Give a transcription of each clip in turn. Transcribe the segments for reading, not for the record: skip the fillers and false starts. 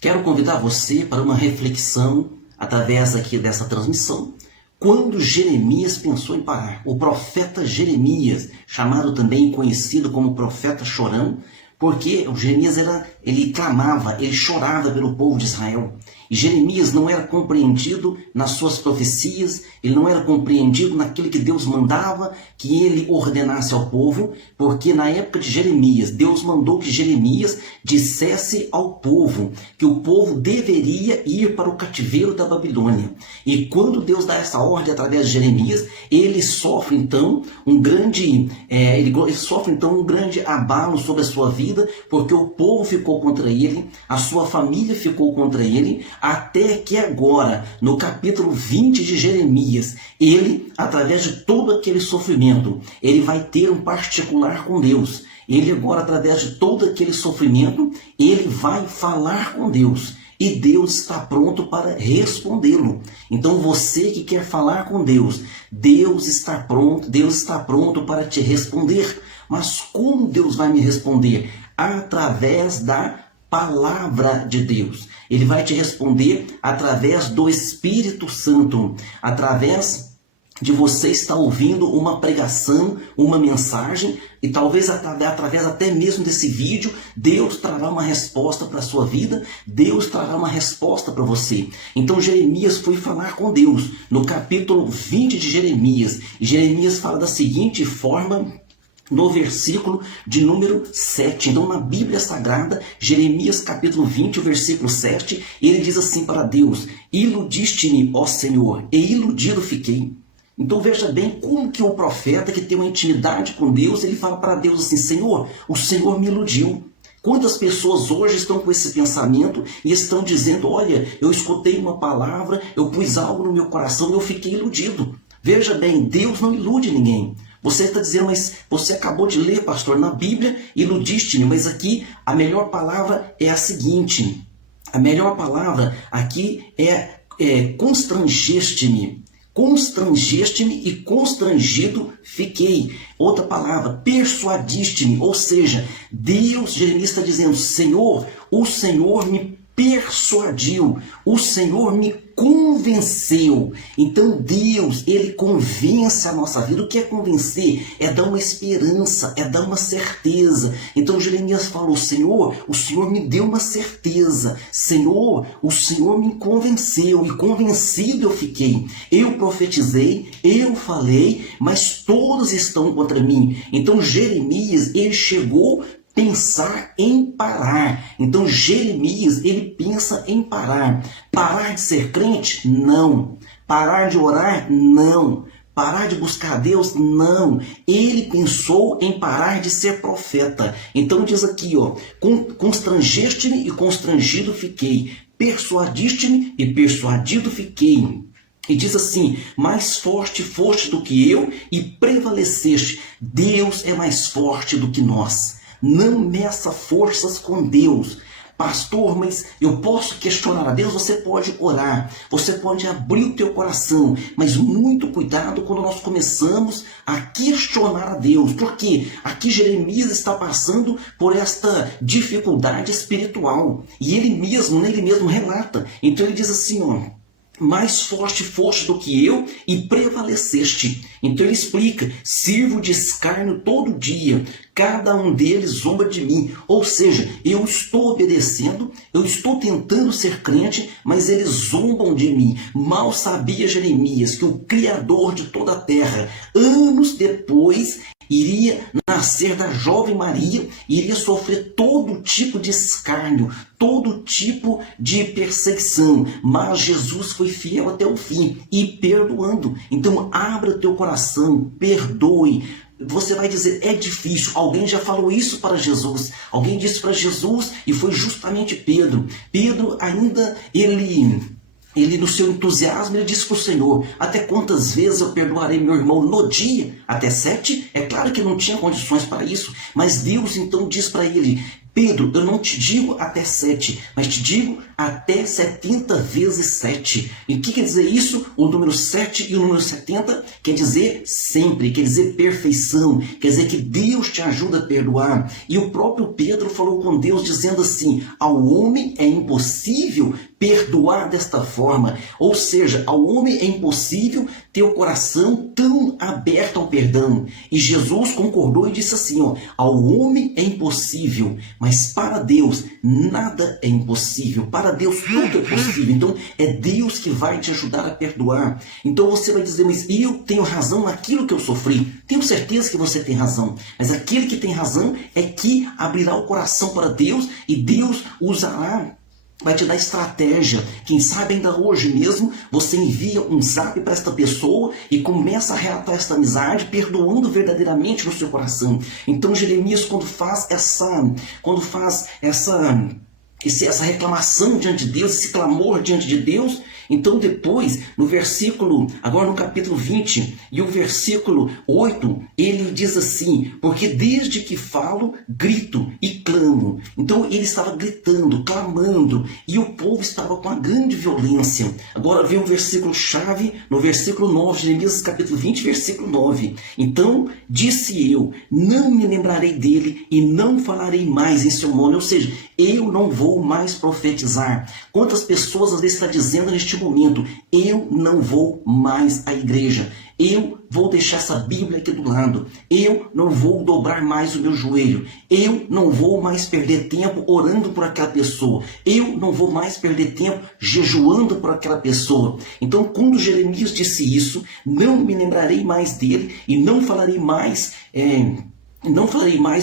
Quero convidar você para uma reflexão através aqui dessa transmissão. Quando Jeremias pensou em parar, o profeta Jeremias, chamado também conhecido como profeta chorão, porque o Jeremias ele clamava, ele chorava pelo povo de Israel. E Jeremias não era compreendido nas suas profecias, ele não era compreendido naquilo que Deus mandava que ele ordenasse ao povo, porque na época de Jeremias, Deus mandou que Jeremias dissesse ao povo que o povo deveria ir para o cativeiro da Babilônia. E quando Deus dá essa ordem através de Jeremias, ele sofre então um grande abalo sobre a sua vida, porque o povo ficou contra ele, a sua família ficou contra ele, até que agora, no capítulo 20 de Jeremias, ele, através de todo aquele sofrimento, ele vai ter um particular com Deus. Ele agora, através de todo aquele sofrimento, ele vai falar com Deus. E Deus está pronto para respondê-lo. Então você que quer falar com Deus, Deus está pronto para te responder. Mas como Deus vai me responder? Através da palavra de Deus. Ele vai te responder através do Espírito Santo, através de você estar ouvindo uma pregação, uma mensagem, e talvez através até mesmo desse vídeo, Deus trará uma resposta para a sua vida, Deus trará uma resposta para você. Então Jeremias foi falar com Deus. No capítulo 20 de Jeremias, Jeremias fala da seguinte forma, no versículo de número 7. Então, na Bíblia Sagrada, Jeremias capítulo 20, o versículo 7, ele diz assim para Deus: iludiste-me, ó Senhor, e iludido fiquei. Então veja bem como que o profeta que tem uma intimidade com Deus, ele fala para Deus assim: Senhor, o Senhor me iludiu. Quantas pessoas hoje estão com esse pensamento e estão dizendo: olha, eu escutei uma palavra, eu pus algo no meu coração e eu fiquei iludido. Veja bem, Deus não ilude ninguém. Você está dizendo, mas você acabou de ler, pastor, na Bíblia, iludiste-me, mas aqui a melhor palavra é a seguinte. A melhor palavra aqui é constrangeste-me. Constrangeste-me e constrangido fiquei. Outra palavra, persuadiste-me. Ou seja, Deus, Jeremias está dizendo: Senhor, o Senhor me persuadiu, o Senhor me convenceu. Então Deus, ele convence a nossa vida. O que é convencer? É dar uma esperança, é dar uma certeza. Então Jeremias falou: Senhor, o Senhor me deu uma certeza. Senhor, o Senhor me convenceu, e convencido eu fiquei. Eu profetizei, eu falei, mas todos estão contra mim. Então Jeremias, ele chegou pensar em parar. Então Jeremias, ele pensa em parar. Parar de ser crente? Não. Parar de orar? Não. Parar de buscar a Deus? Não. Ele pensou em parar de ser profeta. Então diz aqui, ó: constrangeste-me e constrangido fiquei. Persuadiste-me e persuadido fiquei. E diz assim: mais forte foste do que eu e prevaleceste. Deus é mais forte do que nós. Não meça forças com Deus. Pastor, mas eu posso questionar a Deus? Você pode orar, você pode abrir o teu coração, mas muito cuidado quando nós começamos a questionar a Deus, porque aqui Jeremias está passando por esta dificuldade espiritual, e ele mesmo relata. Então ele diz assim, ó: mais forte foste do que eu e prevaleceste. Então ele explica: sirvo de escárnio todo dia, cada um deles zomba de mim. Ou seja, eu estou obedecendo, eu estou tentando ser crente, mas eles zombam de mim. Mal sabia Jeremias que o Criador de toda a terra, anos depois, iria nascer da jovem Maria, iria sofrer todo tipo de escárnio, todo tipo de perseguição, mas Jesus foi fiel até o fim e perdoando. Então abra o teu coração, perdoe. Você vai dizer: é difícil. Alguém já falou isso para Jesus. Alguém disse para Jesus, e foi justamente Pedro. Pedro ainda, ele no seu entusiasmo, ele disse para o Senhor: até quantas vezes eu perdoarei meu irmão no dia? Até 7? É claro que não tinha condições para isso, mas Deus então diz para ele: Pedro, eu não te digo até 7, mas te digo até 70 vezes 7. E o que quer dizer isso? O número 7 e o número 70 quer dizer sempre, quer dizer perfeição, quer dizer que Deus te ajuda a perdoar. E o próprio Pedro falou com Deus dizendo assim: ao homem é impossível perdoar desta forma. Ou seja, ao homem é impossível ter o coração tão aberto ao perdão. E Jesus concordou e disse assim, ó, ao homem é impossível, mas para Deus nada é impossível. Para Deus tudo é possível. Então é Deus que vai te ajudar a perdoar. Então você vai dizer, mas eu tenho razão naquilo que eu sofri. Tenho certeza que você tem razão. Mas aquele que tem razão é que abrirá o coração para Deus e Deus usará, vai te dar estratégia. Quem sabe ainda hoje mesmo você envia um zap para esta pessoa e começa a relatar esta amizade, perdoando verdadeiramente no seu coração. Então Jeremias, quando faz essa reclamação diante de Deus, esse clamor diante de Deus, então depois, no versículo, agora no capítulo 20, e o versículo 8, ele diz assim, porque desde que falo, grito e clamo. Então ele estava gritando, clamando, e o povo estava com uma grande violência. Agora vem o versículo-chave, no versículo 9, Jeremias capítulo 20, versículo 9. Então disse eu, não me lembrarei dele e não falarei mais em seu nome, ou seja, eu não vou mais profetizar. Quantas pessoas às vezes estão dizendo neste momento, eu não vou mais à igreja, eu vou deixar essa Bíblia aqui do lado, eu não vou dobrar mais o meu joelho, eu não vou mais perder tempo orando por aquela pessoa, eu não vou mais perder tempo jejuando por aquela pessoa. Então quando Jeremias disse isso, não me lembrarei mais dele e não falarei mais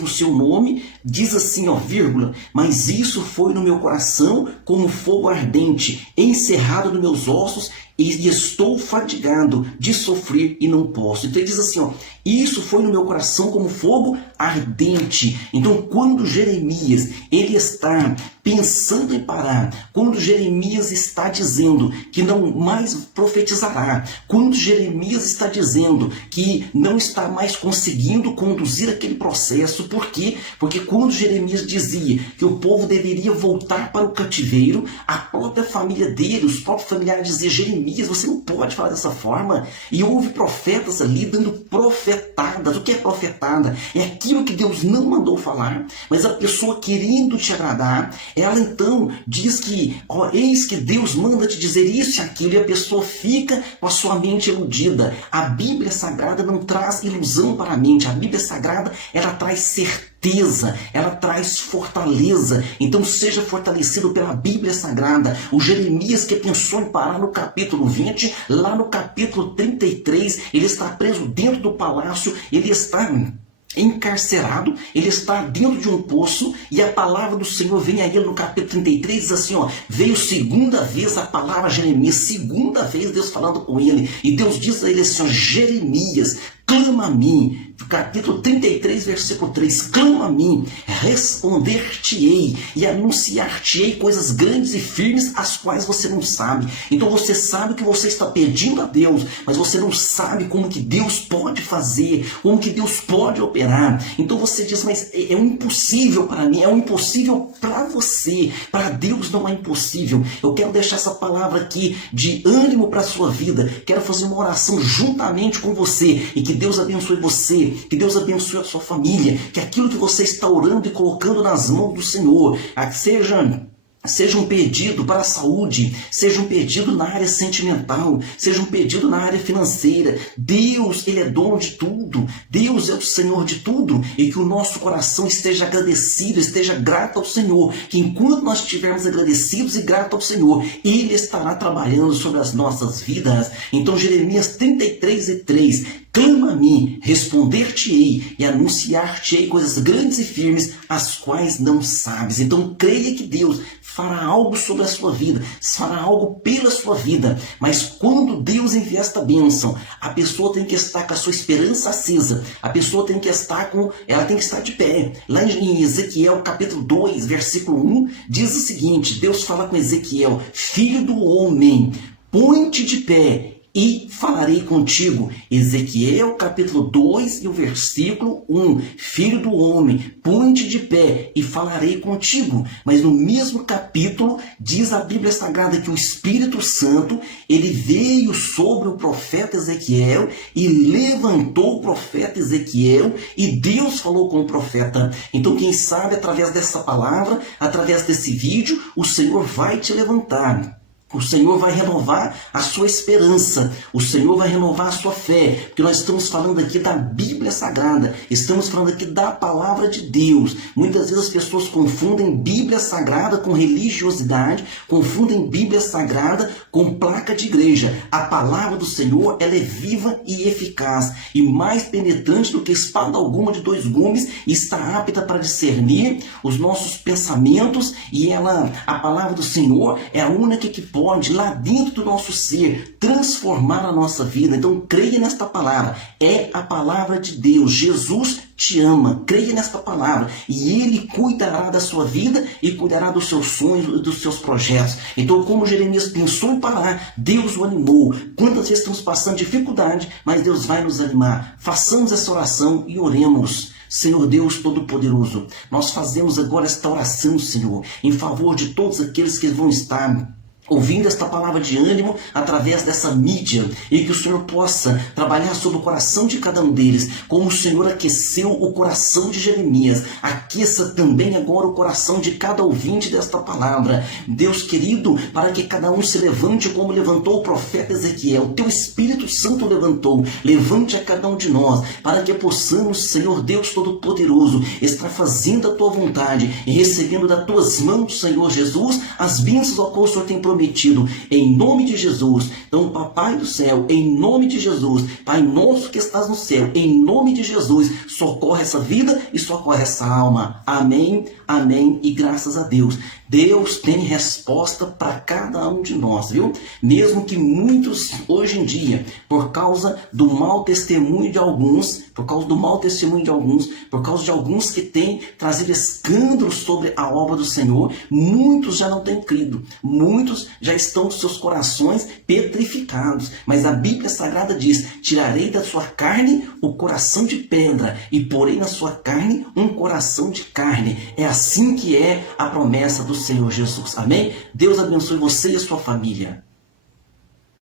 no seu nome, diz assim, ó, vírgula, mas isso foi no meu coração como fogo ardente, encerrado nos meus ossos, e estou fadigado de sofrer e não posso. Então ele diz assim, ó, isso foi no meu coração como fogo ardente. Então quando Jeremias, ele está pensando em parar, quando Jeremias está dizendo que não mais profetizará, quando Jeremias está dizendo que não está mais conseguindo conduzir aquele processo, por quê? Porque quando Jeremias dizia que o povo deveria voltar para o cativeiro, a própria família dele, os próprios familiares diziam, Jeremias, você não pode falar dessa forma. E houve profetas ali dando profetadas. O que é profetada? É aquilo que Deus não mandou falar, mas a pessoa querendo te agradar, ela então diz que, ó, eis que Deus manda te dizer isso e aquilo, e a pessoa fica com a sua mente iludida. A Bíblia Sagrada não traz ilusão para a mente. A Bíblia Sagrada, ela traz certeza, ela traz fortaleza. Então seja fortalecido pela Bíblia Sagrada. O Jeremias que pensou em parar no capítulo 20, lá no capítulo 33, ele está preso dentro do palácio, ele está encarcerado, ele está dentro de um poço, e a palavra do Senhor vem a ele no capítulo 33, diz assim, ó, veio segunda vez a palavra a Jeremias, segunda vez Deus falando com ele, e Deus diz a ele assim, ó, Jeremias, clama a mim, capítulo 33, versículo 3, clama a mim, responder-te-ei e anunciar-te-ei coisas grandes e firmes, as quais você não sabe. Então você sabe que você está pedindo a Deus, mas você não sabe como que Deus pode fazer, como que Deus pode operar. Então você diz, mas é um impossível para mim, é um impossível para você, para Deus não é impossível. Eu quero deixar essa palavra aqui de ânimo para a sua vida, quero fazer uma oração juntamente com você, e que Deus abençoe você, que Deus abençoe a sua família, que aquilo que você está orando e colocando nas mãos do Senhor, seja um pedido para a saúde, seja um pedido na área sentimental, seja um pedido na área financeira. Deus, Ele é dono de tudo. Deus é o Senhor de tudo. E que o nosso coração esteja agradecido, esteja grato ao Senhor. Que enquanto nós estivermos agradecidos e gratos ao Senhor, Ele estará trabalhando sobre as nossas vidas. Então Jeremias 33:3, clama a mim, responder-te-ei e anunciar-te-ei coisas grandes e firmes, as quais não sabes. Então creia que Deus fará algo sobre a sua vida, fará algo pela sua vida. Mas quando Deus enviar esta bênção, a pessoa tem que estar com a sua esperança acesa, a pessoa tem que estar de pé. Lá em Ezequiel capítulo 2, versículo 1, diz o seguinte, Deus fala com Ezequiel, filho do homem, põe-te de pé e falarei contigo. Ezequiel capítulo 2 e o versículo 1. Filho do homem, põe-te de pé e falarei contigo. Mas no mesmo capítulo diz a Bíblia Sagrada que o Espírito Santo, ele veio sobre o profeta Ezequiel e levantou o profeta Ezequiel e Deus falou com o profeta. Então quem sabe através dessa palavra, através desse vídeo, o Senhor vai te levantar. O Senhor vai renovar a sua esperança, o Senhor vai renovar a sua fé, porque nós estamos falando aqui da Bíblia Sagrada, estamos falando aqui da Palavra de Deus. Muitas vezes as pessoas confundem Bíblia Sagrada com religiosidade, confundem Bíblia Sagrada com placa de igreja. A Palavra do Senhor, ela é viva e eficaz, e mais penetrante do que espada alguma de dois gumes, e está apta para discernir os nossos pensamentos, e a Palavra do Senhor é a única que pode, lá dentro do nosso ser, transformar a nossa vida. Então, creia nesta palavra. É a palavra de Deus. Jesus te ama. Creia nesta palavra. E Ele cuidará da sua vida e cuidará dos seus sonhos e dos seus projetos. Então, como Jeremias pensou em parar, Deus o animou. Quantas vezes estamos passando dificuldade, mas Deus vai nos animar. Façamos essa oração e oremos. Senhor Deus Todo-Poderoso, nós fazemos agora esta oração, Senhor, em favor de todos aqueles que vão estar ouvindo esta palavra de ânimo através dessa mídia, e que o Senhor possa trabalhar sobre o coração de cada um deles, como o Senhor aqueceu o coração de Jeremias, aqueça também agora o coração de cada ouvinte desta palavra, Deus querido, para que cada um se levante como levantou o profeta Ezequiel. Teu Espírito Santo levantou, levante a cada um de nós, para que possamos, Senhor Deus Todo-Poderoso, estar fazendo a Tua vontade e recebendo das Tuas mãos, Senhor Jesus, as bênçãos ao qual o Senhor tem prometido, em nome de Jesus. Então, Papai do céu, em nome de Jesus, Pai nosso que estás no céu, em nome de Jesus, socorre essa vida e socorre essa alma. Amém, amém e graças a Deus. Deus tem resposta para cada um de nós, viu? Mesmo que muitos, hoje em dia, por causa do mau testemunho de alguns, por causa de alguns que têm trazido escândalos sobre a obra do Senhor, muitos já não têm crido, muitos já estão com seus corações petrificados. Mas a Bíblia Sagrada diz: tirarei da sua carne o coração de pedra e porei na sua carne um coração de carne. É assim que é a promessa do Senhor Jesus. Amém? Deus abençoe você e a sua família.